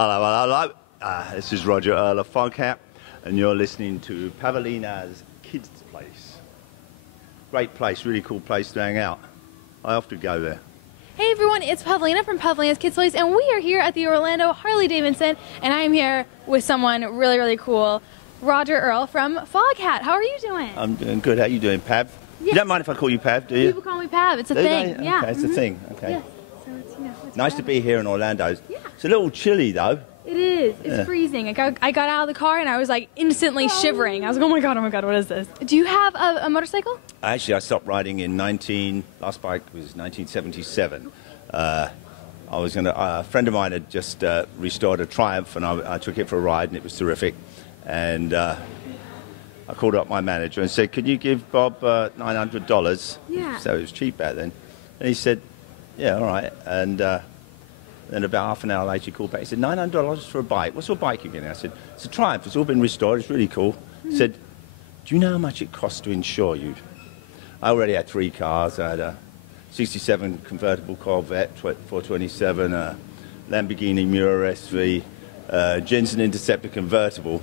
Hello, hello, hello. This is Roger Earl of Foghat, and you're listening to Pavlina's Kids Place. Great place, really cool place to hang out. I often go there. Hey everyone, it's Pavlina from Pavlina's Kids Place, and we are here at the Orlando Harley Davidson, and I am here with someone really, really cool, Roger Earl from Foghat. How are you doing? I'm doing good. How you doing, Pav? Yeah. You don't mind if I call you Pav, do you? People call me Pav. It's a Do thing. they? Yeah. Okay, it's a thing. Okay. Yeah. So it's, it's Nice to Pav. be here in Orlando. Yeah. It's a little chilly though. It is. It's freezing. I got out of the car and I was like instantly shivering. I was like, oh my god, what is this? Do you have a motorcycle? Actually, I stopped riding in last bike was 1977. A friend of mine had just restored a Triumph, and I took it for a ride, and it was terrific. And I called up my manager and said, "Can you give Bob $900?" Yeah. So it was cheap back then. And he said, "Yeah, all right." And then about half an hour later, he called back. He said, $900 for a bike. What's your bike again? I said, "It's a Triumph. It's all been restored. It's really cool." He said, "Do you know how much it costs to insure you?" I already had 3 cars. I had a 67 convertible Corvette 427, a Lamborghini Miura SV, Jensen Interceptor convertible,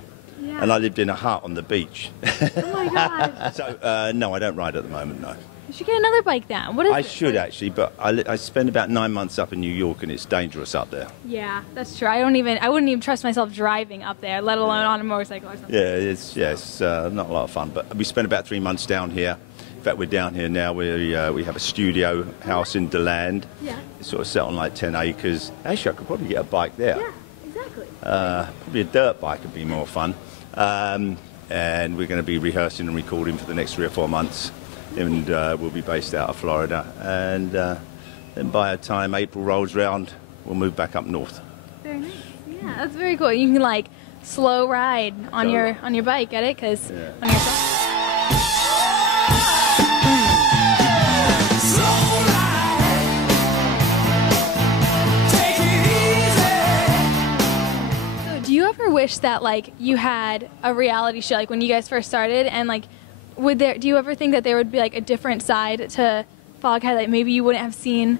and I lived in a hut on the beach. Oh my god. So, no, I don't ride at the moment, no. You should get another bike then. What is I it? should actually, but I spend about 9 months up in New York, and it's dangerous up there. Yeah, that's true. I wouldn't even trust myself driving up there, let alone on a motorcycle or something. Yeah, it's not a lot of fun, but we spent about 3 months down here. In fact, we're down here now. We have a studio house in DeLand. Yeah. It's sort of set on like 10 acres. Actually, I could probably get a bike there. Yeah, exactly. Probably a dirt bike would be more fun. And we're going to be rehearsing and recording for the next 3 or 4 months. And we'll be based out of Florida. And then by the time April rolls round, we'll move back up north. Very nice. Yeah, that's very cool. You can like slow ride on your bike, get it? Because on your Do you ever wish that like you had a reality show like when you guys first started, and like do you ever think that there would be like a different side to Foghat that maybe you wouldn't have seen?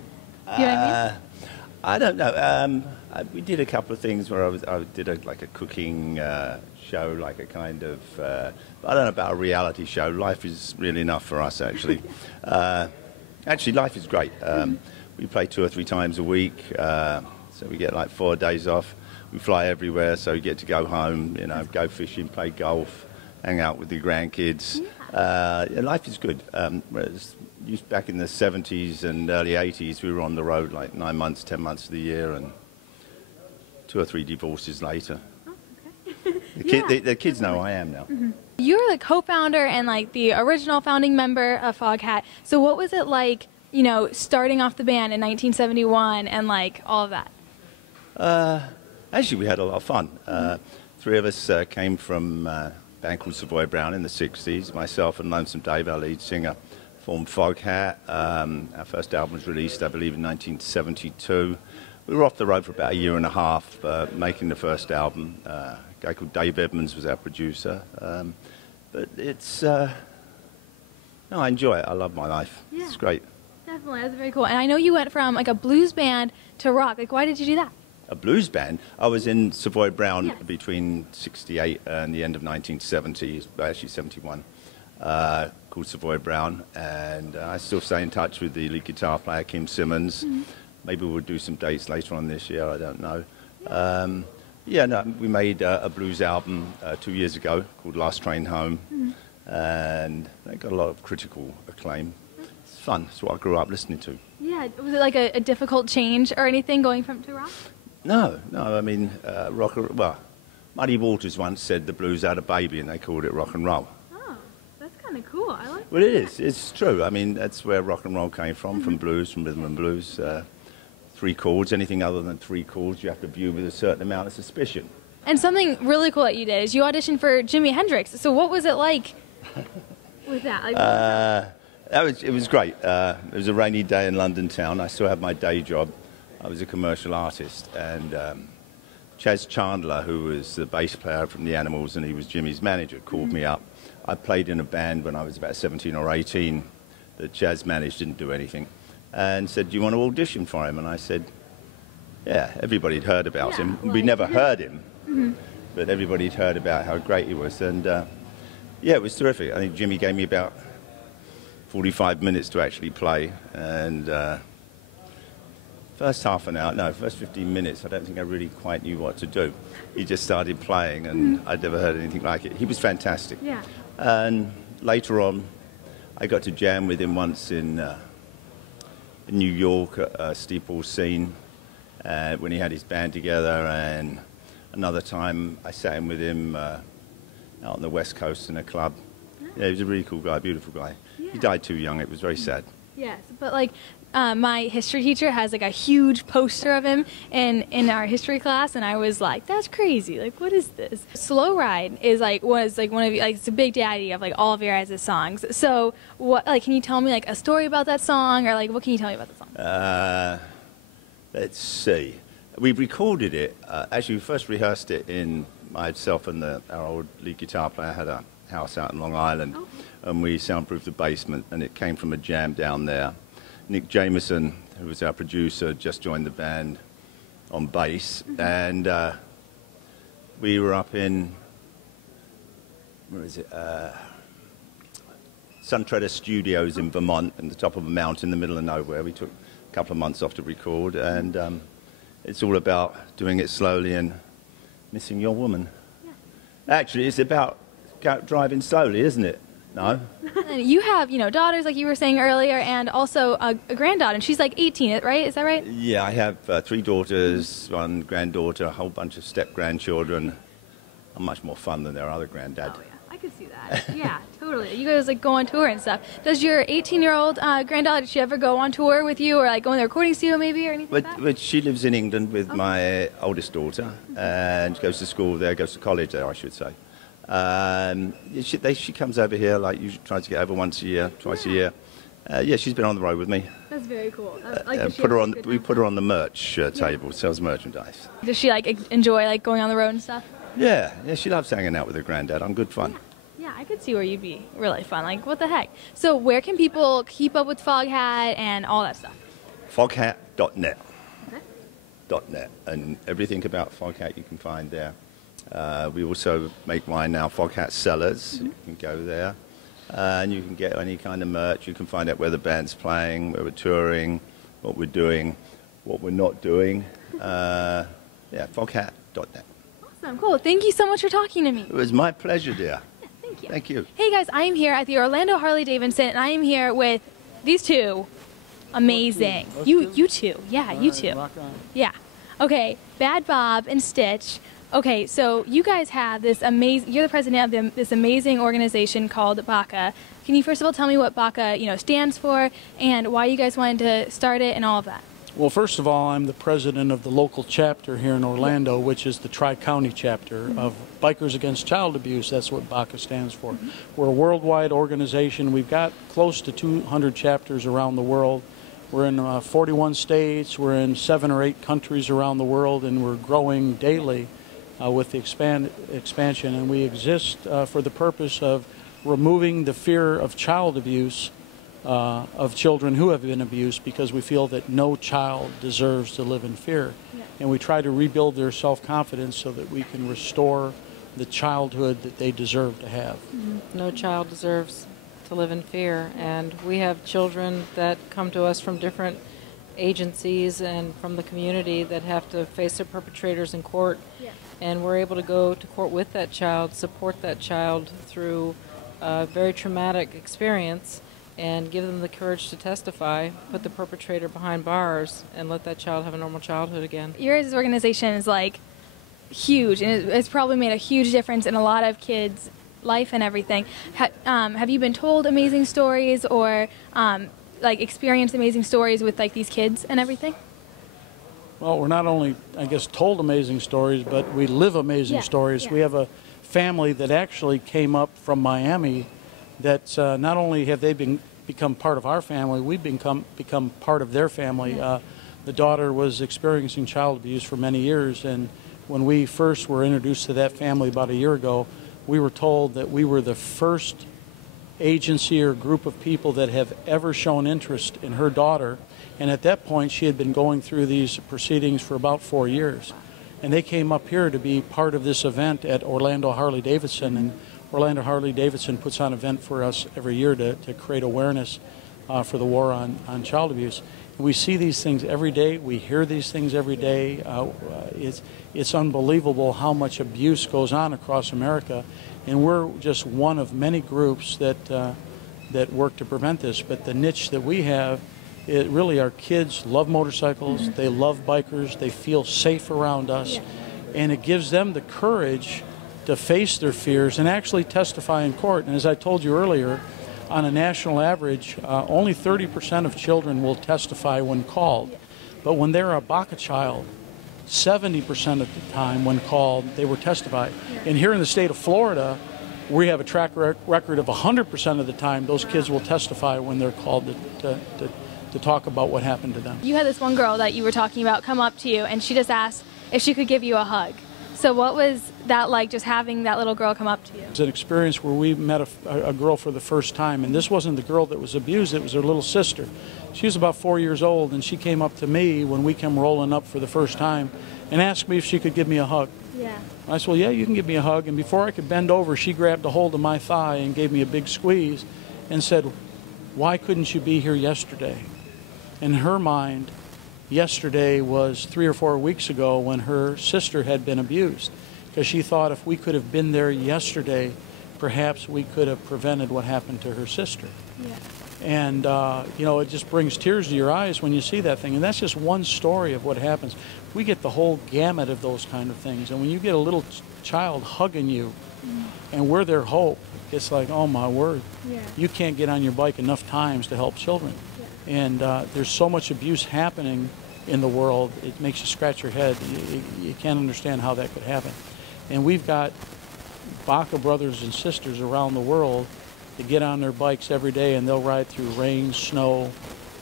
You know what I mean? I don't know. We did a couple of things where I did a cooking show, like a kind of I don't know about a reality show. Life is really enough for us, actually. Actually, life is great. We play 2 or 3 times a week, so we get like 4 days off. We fly everywhere, so we get to go home, go fishing, play golf, hang out with the grandkids. Life is good. Whereas back in the 70s and early 80s, we were on the road like 9 months, 10 months of the year, and 2 or 3 divorces later. Oh, okay. The kids know I am now. Mm-hmm. You're the co-founder and like the original founding member of Foghat. So what was it like, starting off the band in 1971 and like all of that? Actually, we had a lot of fun. 3 of us came from a band called Savoy Brown in the 60s. Myself and Lonesome Dave, our lead singer, formed Foghat. Our first album was released, I believe, in 1972. We were off the road for about 1.5 years making the first album. A guy called Dave Edmonds was our producer. But it's... no, I enjoy it. I love my life. Yeah. It's great. Definitely, that's very cool. And I know you went from like a blues band to rock. Like, why did you do that? A blues band. I was in Savoy Brown Yes. between 68 and the end of 1970, actually 71, called Savoy Brown, and I still stay in touch with the lead guitar player, Kim Simmons. Maybe we'll do some dates later on this year, I don't know. We made a blues album 2 years ago called Last Train Home, and that got a lot of critical acclaim. It's fun. It's what I grew up listening to. Yeah, was it like a difficult change or anything going to rock? No, I mean, Muddy Waters once said the blues had a baby and they called it rock and roll. Oh, that's kind of cool. I like that. Well, it is. It's true. I mean, that's where rock and roll came from blues, from rhythm and blues. 3 chords, anything other than 3 chords, you have to view with a certain amount of suspicion. And something really cool that you did is you auditioned for Jimi Hendrix. So what was it like with that? Like, It was great. It was a rainy day in London town. I still have my day job. I was a commercial artist, and Chaz Chandler, who was the bass player from the Animals and he was Jimmy's manager, called me up. I played in a band when I was about 17 or 18 that Chaz managed, didn't do anything, and said, "Do you want to audition for him?" And I said, Yeah, everybody'd heard about him. We like- never heard him, but everybody'd heard about how great he was. And yeah, it was terrific. I think Jimi gave me about 45 minutes to actually play. And first half an hour, no, first 15 minutes, I don't think I really quite knew what to do. He just started playing, and I'd never heard anything like it. He was fantastic. Yeah. And later on, I got to jam with him once in New York at Steve Paul's Scene when he had his band together, and another time I sat in with him out on the West Coast in a club. Yeah, he was a really cool guy, beautiful guy. Yeah. He died too young. It was very sad. Yes, but like my history teacher has like a huge poster of him in our history class, and I was like, that's crazy. Like, what is this? Slow Ride is was one of like it's a big daddy of like all of your guys' songs. So what can you tell me like a story about that song, or like what can you tell me about the song? Let's see. We recorded it. Actually, we first rehearsed it in myself and our old lead guitar player had a house out in Long Island, and we soundproofed the basement, and it came from a jam down there. Nick Jameson, who was our producer, just joined the band on bass, and we were up in, where is it, Suntreader Studios in Vermont, in the top of a mountain in the middle of nowhere. We took a couple of months off to record, and it's all about doing it slowly and missing your woman. Yeah. Actually, it's about driving slowly, isn't it? No? And you have, daughters, like you were saying earlier, and also a granddaughter, and she's like 18, right? Is that right? Yeah, I have 3 daughters, 1 granddaughter, a whole bunch of step-grandchildren. I'm much more fun than their other granddad. Oh, yeah. I could see that. Yeah, totally. You guys, like, go on tour and stuff. Does your 18-year-old granddaughter, did she ever go on tour with you, or, like, go in the recording studio, maybe, or anything like that? But she lives in England with my oldest daughter, and goes to school there, goes to college there, I should say. She comes over here, like, usually tries to get over once a year, twice a year. Yeah, she's been on the road with me. That's very cool. We put her on the merch table, sells merchandise. Does she, like, enjoy, like, going on the road and stuff? Yeah, she loves hanging out with her granddad. I'm good fun. Yeah, I could see where you'd be really fun. Like, what the heck? So where can people keep up with Foghat and all that stuff? Foghat.net. Okay. .net. And everything about Foghat you can find there. We also make wine now, Foghat Cellars. You can go there. And you can get any kind of merch. You can find out where the band's playing, where we're touring, what we're doing, what we're not doing. Yeah, Foghat.net. Awesome, cool. Thank you so much for talking to me. It was my pleasure, dear. Yeah, thank you. Thank you. Hey guys, I am here at the Orlando Harley Davidson, and I am here with these two. Amazing. You two. Yeah, you two. Rock on. Yeah. Okay, Bad Bob and Stitch. Okay, so you guys have this amazing, you're the president of this amazing organization called B.A.C.A. Can you first of all tell me what B.A.C.A, stands for, and why you guys wanted to start it and all of that? Well, first of all, I'm the president of the local chapter here in Orlando, which is the Tri-County chapter of Bikers Against Child Abuse. That's what B.A.C.A stands for. We're a worldwide organization. We've got close to 200 chapters around the world. We're in 41 states. We're in 7 or 8 countries around the world, and we're growing daily with the expansion. And we exist for the purpose of removing the fear of child abuse of children who have been abused, because we feel that no child deserves to live in fear. Yeah. And we try to rebuild their self-confidence so that we can restore the childhood that they deserve to have. Mm-hmm. No child deserves to live in fear, and we have children that come to us from different agencies and from the community that have to face their perpetrators in court. Yeah. And we're able to go to court with that child, support that child through a very traumatic experience, and give them the courage to testify, put the perpetrator behind bars, and let that child have a normal childhood again. Your guys' organization is like huge, and it's probably made a huge difference in a lot of kids' life and everything. Have you been told amazing stories, or like experienced amazing stories with like these kids and everything? Well, we're not only, I guess, told amazing stories, but we live amazing stories. Yeah. We have a family that actually came up from Miami that not only have they become part of our family, we've become part of their family. The daughter was experiencing child abuse for many years, and when we first were introduced to that family about a year ago, we were told that we were the first agency or group of people that have ever shown interest in her daughter. And at that point, she had been going through these proceedings for about 4 years. And they came up here to be part of this event at Orlando Harley Davidson. And Orlando Harley Davidson puts on an event for us every year to create awareness for the war on child abuse. And we see these things every day. We hear these things every day. It's unbelievable how much abuse goes on across America. And we're just one of many groups that work to prevent this. But the niche that we have, it really, our kids love motorcycles, they love bikers, they feel safe around us, and it gives them the courage to face their fears and actually testify in court. And as I told you earlier, on a national average, only 30% of children will testify when called. But when they're a B.A.C.A child, 70% of the time when called, they were testified. And here in the state of Florida, we have a track record of 100% of the time those kids will testify when they're called to talk about what happened to them. You had this one girl that you were talking about come up to you, and she just asked if she could give you a hug. So what was that like, just having that little girl come up to you? It was an experience where we met a girl for the first time, and this wasn't the girl that was abused, it was her little sister. She was about 4 years old, and she came up to me when we came rolling up for the first time and asked me if she could give me a hug. Yeah. I said, well, yeah, you can give me a hug. And before I could bend over, she grabbed a hold of my thigh and gave me a big squeeze and said, why couldn't you be here yesterday? In her mind, yesterday was 3 or 4 weeks ago when her sister had been abused, because she thought if we could have been there yesterday, perhaps we could have prevented what happened to her sister. Yeah. And, you know, it just brings tears to your eyes when you see that thing. And that's just one story of what happens. We get the whole gamut of those kind of things. And when you get a little child hugging you and we're their hope, it's like, oh, my word. Yeah. You can't get on your bike enough times to help children. Yeah. And there's so much abuse happening in the world, it makes you scratch your head. You can't understand how that could happen. And we've got B.A.C.A brothers and sisters around the world that get on their bikes every day, and they'll ride through rain, snow,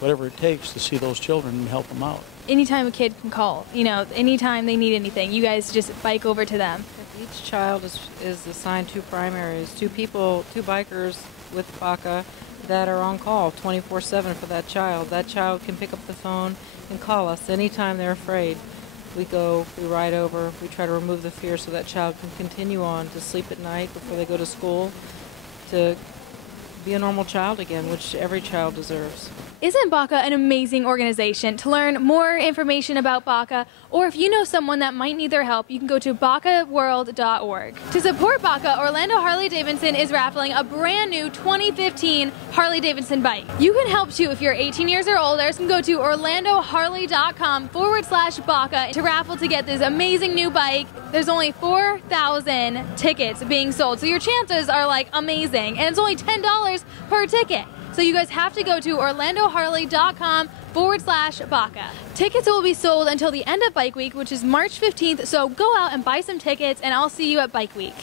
whatever it takes to see those children and help them out. Anytime a kid can call, you know, anytime they need anything, you guys just bike over to them. Each child is assigned 2 primaries, 2 people, 2 bikers with B.A.C.A that are on call 24/7 for that child. That child can pick up the phone and call us anytime they're afraid. We go, we ride over, we try to remove the fear so that child can continue on to sleep at night before they go to school, to be a normal child again, which every child deserves. Isn't B.A.C.A an amazing organization? To learn more information about B.A.C.A, or if you know someone that might need their help, you can go to BACAworld.org. To support B.A.C.A, Orlando Harley Davidson is raffling a brand new 2015 Harley Davidson bike. You can help too if you're 18 years or older. So you can go to orlandoharley.com/B.A.C.A to raffle to get this amazing new bike. There's only 4,000 tickets being sold, so your chances are like amazing, and it's only $10 per ticket. So you guys have to go to orlandoharley.com/B.A.C.A. Tickets will be sold until the end of Bike Week, which is March 15th, so go out and buy some tickets, and I'll see you at Bike Week.